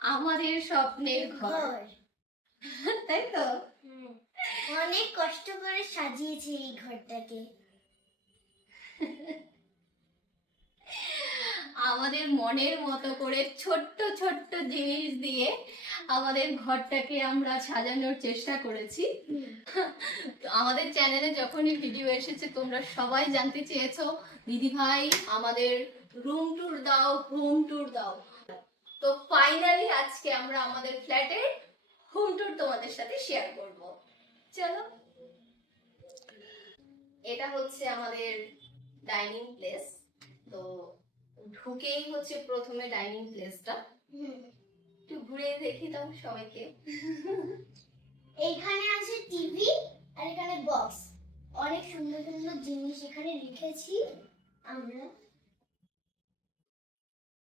আমাদের স্বপ্নের ঘর, তাই তো? অনেক কষ্ট করে সাজিয়েছি এই ঘরটাকে। আমাদের মনের মতো করে ছোট্ট ছোট্ট জিনিস দিয়ে আমাদের ঘরটাকে আমরা সাজানোর চেষ্টা করেছি। তো আমাদের চ্যানেলে যখনই ভিডিও এসেছে তোমরা সবাই জানতে চেয়েছো দিদি ভাই আমাদের রুম ট্যুর দাও, হোম ট্যুর দাও। তো ফাইনালি আজকে আমরা আমাদের ফ্ল্যাটের হোম ট্যুর তোমাদের সাথে শেয়ার করব। চলো, এটা হচ্ছে আমাদের ডাইনিং প্লেস। তো ঢুকেই হচ্ছে প্রথমে ডাইনিং প্লেসটা, একটু ঘুরে দেখি দাও সবাইকে। এইখানে আছে টিভি আর এখানে বক্স, অনেক সুন্দর সুন্দর জিনিস এখানে রেখেছি আমরা।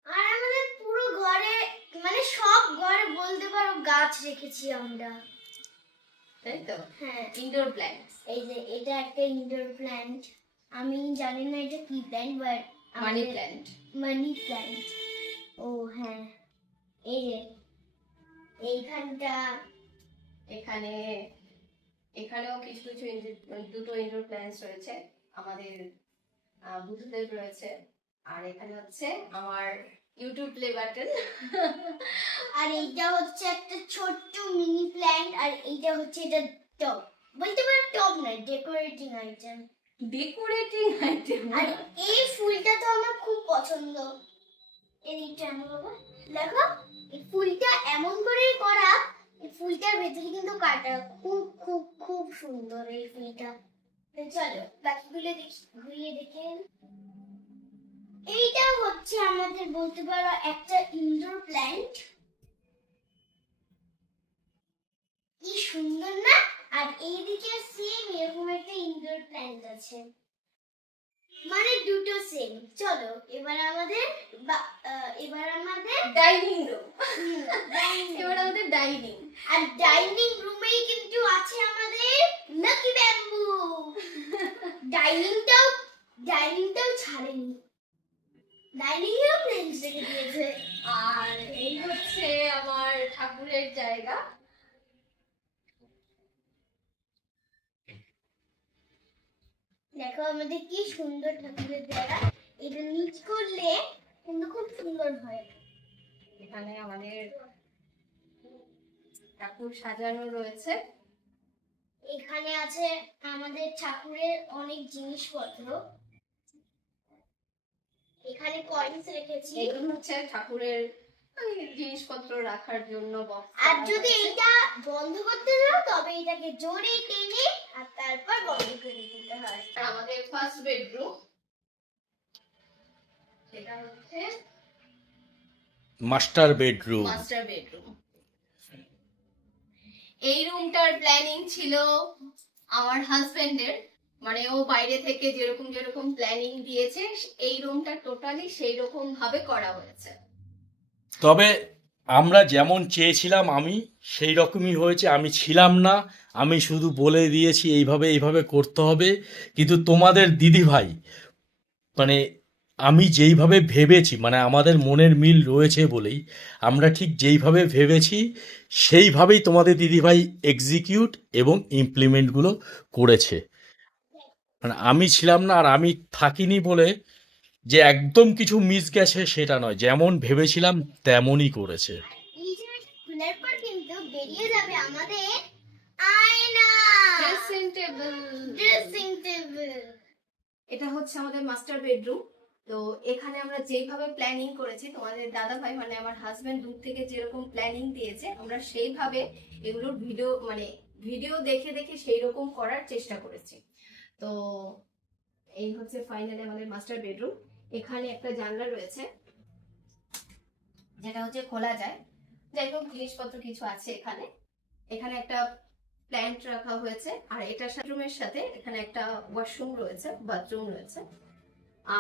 আর আমাদের পুরো ঘরে মানে সব ঘরে বলতে পারো গাছ রেখেছি আমরা, তাই তো? হ্যাঁ, ইনডোর প্ল্যান্টস। এই যে এটা একটা ইনডোর প্ল্যান্ট, আমি জানি না এটা কি plant, but money plant. Money plant. ও হ্যাঁ, এই যে এইখানটা, এখানে এখানেও কিছু কিছু দুটো ইনডোর প্ল্যান্টস রয়েছে, আমাদের বুদ্ধদেব রয়েছে। আর এখানে হচ্ছে আমার ইউটিউব প্লে বাটন। আর এইটা হচ্ছে একটা ছোট্ট মিনি প্ল্যান্ট, আর এইটা হচ্ছে এটা টব, বলতে পারো টব না, ডেকোরেটিং আইটেম। Decorating item. আর এই ফুলটা তো আমার খুব পছন্দ। এইটা আমার বাবা দেখো, এই ফুলটা এমন করে করা, এই ফুলটার ভেতরে কিন্তু কাটা, খুব খুব খুব সুন্দর এই ফুলটা। তো চলো বাকিগুলো দেখি, ঘুরিয়ে দেখেন। এইটা হচ্ছে আমাদের বলতে পারো একটা ইনডোর প্ল্যান্ট, কি সুন্দর না? আর এইদিকে সেম এরকম একটা ইনডোর প্ল্যান্ট আছে, মানে দুটো সেম। চলো এবার আমাদের ডাইনিং রুম। এবার আমাদের ডাইনিং। আর ডাইনিং রুমেই কিন্তু আছে আমাদের লাকি ব্যাম্বু। ডাইনিংটাও ছাড়েনি, ডাইনিং এও প্লেন্স রেখে দিয়েছে। আর এই হচ্ছে আমার ঠাকুরের জায়গা। দেখো আমাদের কি সুন্দর ঠাকুরের জায়গা, এটা নিচ করলে কিন্তু খুব সুন্দর হয়। এখানে আমাদের ঠাকুর সাজানো রয়েছে। এখানে আছে আমাদের ঠাকুরের অনেক জিনিসপত্র, এখানে কয়েনস রেখেছি। এগুলো হচ্ছে ঠাকুরের জিনিসপত্র রাখার জন্য বক্স। আর যদি এটা বন্ধ করতে যাও তবে এটাকে জোরে টেনে আর তারপর বন্ধ করে দিতে হয়। আমাদের ফার্স্ট বেডরুম, এটা হচ্ছে মাস্টার বেডরুম। Master bedroom. এই রুমটার প্ল্যানিং ছিল আমার হাজবেন্ডের, মানে ও বাইরে থেকে যেরকম যেরকম প্ল্যানিং দিয়েছে এই রুমটা টোটালি সেই রকম ভাবে করা হয়েছে। তবে আমরা যেমন চেয়েছিলাম আমি সেই রকমই হয়েছে। আমি ছিলাম না, আমি শুধু বলে দিয়েছি এইভাবে এইভাবে করতে হবে। কিন্তু তোমাদের দিদিভাই মানে আমি যেইভাবে ভেবেছি, মানে আমাদের মনের মিল রয়েছে বলেই আমরা ঠিক যেইভাবে ভেবেছি সেইভাবেই তোমাদের দিদিভাই এক্সিকিউট এবং ইমপ্লিমেন্টগুলো করেছে। মানে আমি ছিলাম না আর আমি থাকিনি বলে যে একদম কিছু মিস গেছে সেটা নয়, যেমন ভেবেছিলাম তেমনই করেছে। এই জিনিসটা খোলার পর কিন্তু বেরিয়ে যাবে আমাদের আয়না, ড্রেসিং টেবিল। Dressing table. এটা হচ্ছে আমাদের মাস্টার বেডরুম। তো এখানে আমরা যেইভাবে প্ল্যানিং করেছি, তোমাদের দাদা ভাই মানে আমার হাজবেন্ড দূর থেকে যেরকম প্ল্যানিং দিয়েছে আমরা সেইভাবে এগুলোর ভিডিও দেখে দেখে সেই রকম করার চেষ্টা করেছি। তো এই হচ্ছে ফাইনালি আমাদের মাস্টার বেডরুম। এখানে একটা জানলা রয়েছে যেটা হচ্ছে খোলা যায়, যাই হোক জিনিসপত্র কিছু আছে এখানে। এখানে একটা প্ল্যান্ট রাখা হয়েছে, আর এটা রুমের সাথে এখানে একটা ওয়াশরুম রয়েছে, বাথরুম রয়েছে।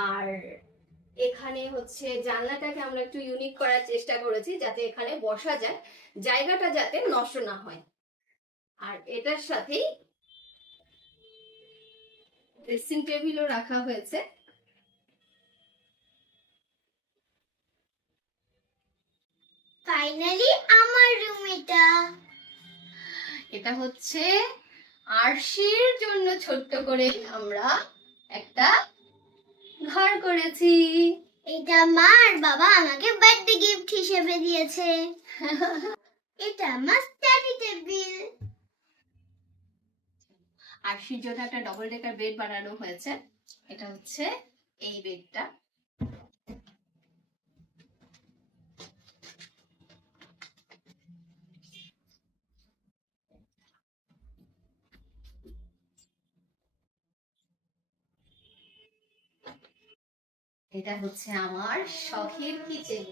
আর এখানে হচ্ছে জানলাটাকে আমরা একটু ইউনিক করার চেষ্টা করেছি যাতে এখানে বসা যায়, জায়গাটা যাতে নষ্ট না হয়। আর এটার সাথেই ড্রেসিং টেবিলও রাখা হয়েছে। ফাইনালি আমার রুম এটা। এটা হচ্ছে আরশির জন্য ছোট্ট করে আমরা একটা ঘর করেছি। এটা মার বাবা আমাকে বার্থডে গিফট হিসেবে দিয়েছে। এটা আমার স্টাডি টেবিল। আরশির জন্য একটা ডবল ডেকার বেড বানানো হয়েছে। এটা হচ্ছে এই বেডটা। এটা হচ্ছে আমার শখের কিচেন।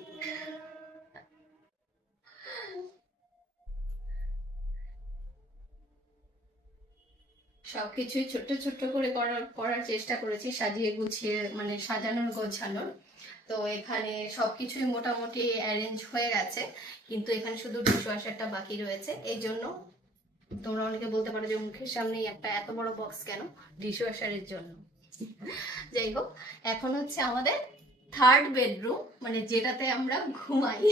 সবকিছুই ছোট্ট ছোট্ট করে করার চেষ্টা করেছি, সাজিয়ে গুছিয়ে, মানে সাজানোর গোছানোর। তো এখানে সবকিছুই মোটামুটি অ্যারেঞ্জ হয়ে গেছে, কিন্তু এখানে শুধু ডিশওয়াশারটা বাকি রয়েছে। এই জন্য তোমরা অনেকে বলতে পারো যে মুখের সামনেই একটা এত বড় বক্স কেন? ডিশওয়াশারের জন্য। যাই হোক, এখন হচ্ছে আমাদের থার্ড বেডরুম, মানে যেটাতে আমরা ঘুমাই।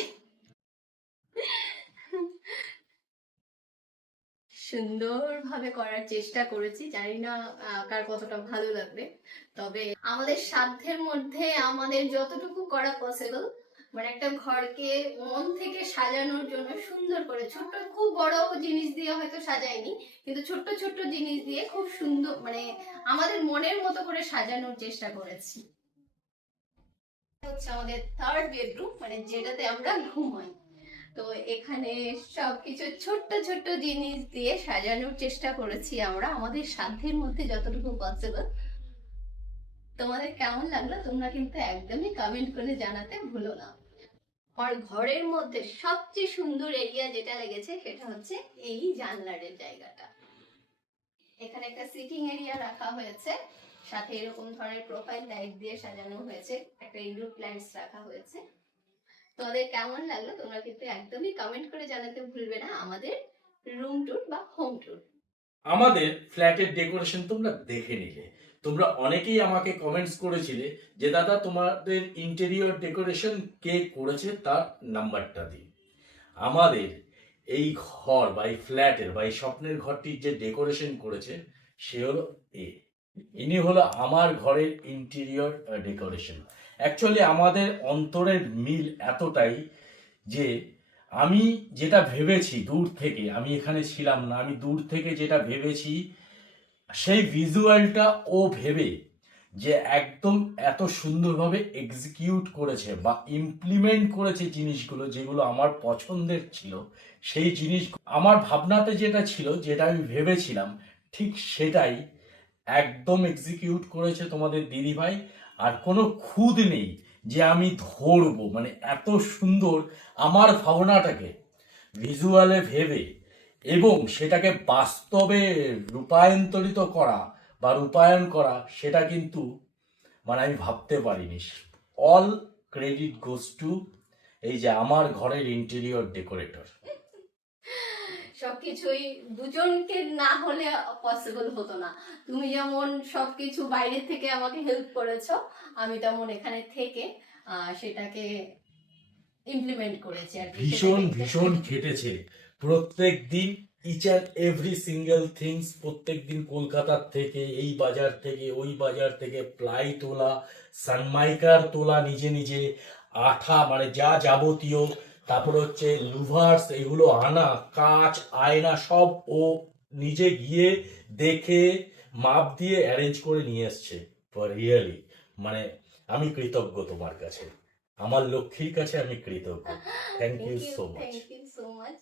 সুন্দরভাবে করার চেষ্টা করেছি, জানি না কার কতটা ভালো লাগবে। তবে আমাদের সাধ্যের মধ্যে আমাদের যতটুকু করা পসিবল, মানে একটা ঘরকে মন থেকে সাজানোর জন্য সুন্দর করে, ছোট্ট খুব বড় জিনিস দিয়ে হয়তো সাজাইনি, কিন্তু ছোট্ট ছোট্ট জিনিস দিয়ে খুব সুন্দর, মানে আমাদের মনের মতো করে সাজানোর চেষ্টা করেছি। হচ্ছে আমাদের থার্ড বেডরুম, মানে যেটাতে আমরা ঘুমাই। তো এখানে সবকিছু ছোট্ট ছোট্ট জিনিস দিয়ে সাজানোর চেষ্টা করেছি আমরা আমাদের সাধ্যের মধ্যে যতটুকু পসিবল। তোমাদের কেমন লাগলো তোমরা কিন্তু একদমই কমেন্ট করে জানাতে ভুলো না। আর ঘরের মধ্যে সবচেয়ে সুন্দর এরিয়া যেটা লেগেছে সেটা হচ্ছে এই জানলার জায়গাটা। এখানে একটা সিটিং এরিয়া রাখা হয়েছে, সাথে এরকম ধরনের প্রোফাইল লাইট দিয়ে সাজানো হয়েছে, একটা ইনডোর প্ল্যান্টস রাখা হয়েছে। তোমাদের কেমন লাগলো তোমরা কিন্তু একদমই কমেন্ট করে জানাতে ভুলবে না আমাদের রুম ট্যুর বা হোম ট্যুর। আমাদের ফ্ল্যাটের ডেকোরেশন তোমরা দেখে নিলে। তোমরা অনেকেই আমাকে কমেন্টস করেছিলে যে দাদা তোমাদের ইন্টেরিয়র ডেকোরেশন কে করেছে তার নাম্বারটা দিন। আমাদের এই ঘর বা এই ফ্ল্যাটের বা এই স্বপ্নের ঘরটির যে ডেকোরেশন করেছে সে হলো ইনি হলো আমার ঘরের ইন্টেরিয়র ডেকোরেশন। অ্যাকচুয়ালি আমাদের অন্তরের মিল এতটাই যে আমি যেটা ভেবেছি দূর থেকে, আমি এখানে ছিলাম না, আমি দূর থেকে যেটা ভেবেছি সেই ভিজুয়ালটা ও ভেবে যে একদম এত সুন্দরভাবে এক্সিকিউট করেছে বা ইমপ্লিমেন্ট করেছে জিনিসগুলো, যেগুলো আমার পছন্দের ছিল, সেই জিনিস আমার ভাবনাতে যেটা ছিল, যেটা আমি ভেবেছিলাম ঠিক সেটাই একদম এক্সিকিউট করেছে তোমাদের দিদিভাই। আর কোনো খুঁত নেই যে আমি ধরবো, মানে এত সুন্দর আমার ভাবনাটাকে ভিজুয়ালে ভেবে এবং সেটাকে বাস্তবে রূপায়ন্তরিত করা বা রূপায়ণ করা, সেটা কিন্তু মানে আমি ভাবতে পারিনি। অল ক্রেডিট গোস টু এই যে আমার ঘরের ইন্টেরিয়র ডেকোরেটর। সবকিছুই দুজনকে না হলে পসিবল হতো না। তুমি যেমন সবকিছু বাইরে থেকে আমাকে হেল্প করেছো, আমি তেমন এখানে থেকে সেটাকে ইমপ্লিমেন্ট করেছি আর কি। ভীষণ ভীষণ খেটেছে প্রত্যেক দিন, each and every single things. প্রত্যেক দিন কলকাতার থেকে, এই বাজার থেকে, ওই বাজার থেকে প্লাই তোলা, সানমাইকার তোলা নিজে নিজে, আঠা মানে যা যাবতীয়, তারপর হচ্ছে লুভার্স, এগুলো আনা, কাঁচ, আয়না সব ও নিজে গিয়ে দেখে মাপ দিয়ে অ্যারেঞ্জ করে নিয়ে এসছে। রিয়েলি মানে আমি কৃতজ্ঞ তোমার কাছে, আমার লক্ষ্মীর কাছে আমি কৃতজ্ঞ। Thank you so much. Thank you so much.